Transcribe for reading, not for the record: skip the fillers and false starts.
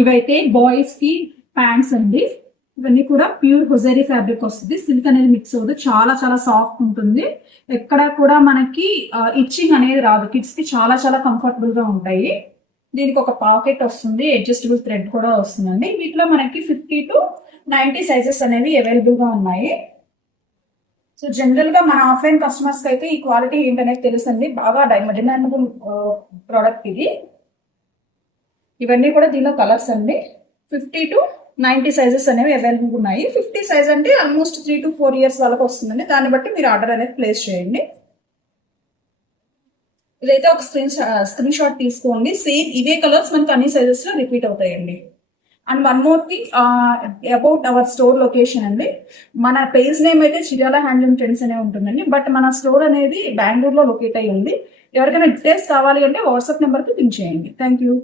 ఇవైతే బాయ్స్ కి ప్యాంట్స్ అండి. ఇవన్నీ కూడా ప్యూర్ హొజరీ ఫ్యాబ్రిక్ వస్తుంది. సిల్క్ అనేది మిక్స్ అవ్వదు, చాలా చాలా సాఫ్ట్ ఉంటుంది. ఎక్కడ కూడా మనకి ఇచ్చింగ్ అనేది రాదు. కిడ్స్ కి చాలా చాలా కంఫర్టబుల్ గా ఉంటాయి. దీనికి ఒక పాకెట్ వస్తుంది, అడ్జస్టబుల్ థ్రెడ్ కూడా వస్తుందండి. వీటిలో మనకి 50 to 90 సైజెస్ అనేవి అవైలబుల్ గా ఉన్నాయి. సో జనరల్ గా మన ఆఫ్లైన్ కస్టమర్స్ కి అయితే ఈ క్వాలిటీ ఏంటనేది తెలుసండి. బాగా డిమాండబుల్ ప్రోడక్ట్ ఇది. ఇవన్నీ కూడా దీనిలో కలర్స్ అండి. 50 to 90 సైజెస్ అనేవి అవైలబుల్ ఉన్నాయి. 50 సైజ్ అంటే ఆల్మోస్ట్ 3 to 4 ఇయర్స్ వాళ్ళకి వస్తుందండి. దాన్ని బట్టి మీరు ఆర్డర్ అనేది ప్లేస్ చేయండి. ఇదైతే ఒక స్క్రీన్ షాట్ తీసుకోండి. సేమ్ ఇవే కలర్స్ మనకి అన్ని సైజెస్ లో రిపీట్ అవుతాయండి. And one more thing about our store location అండి. మన పేజ్ నేమ్ అయితే చిరాల హ్యాండ్లూమ్ ట్రెండ్స్ అనే ఉంటుందండి. బట్ మన స్టోర్ అనేది బెంగళూరులో లొకేట్ అయ్యి ఉంది. ఎవరికైనా డీటెయిల్స్ కావాలి అంటే వాట్సాప్ నెంబర్కి పింక్ చేయండి. Thank you.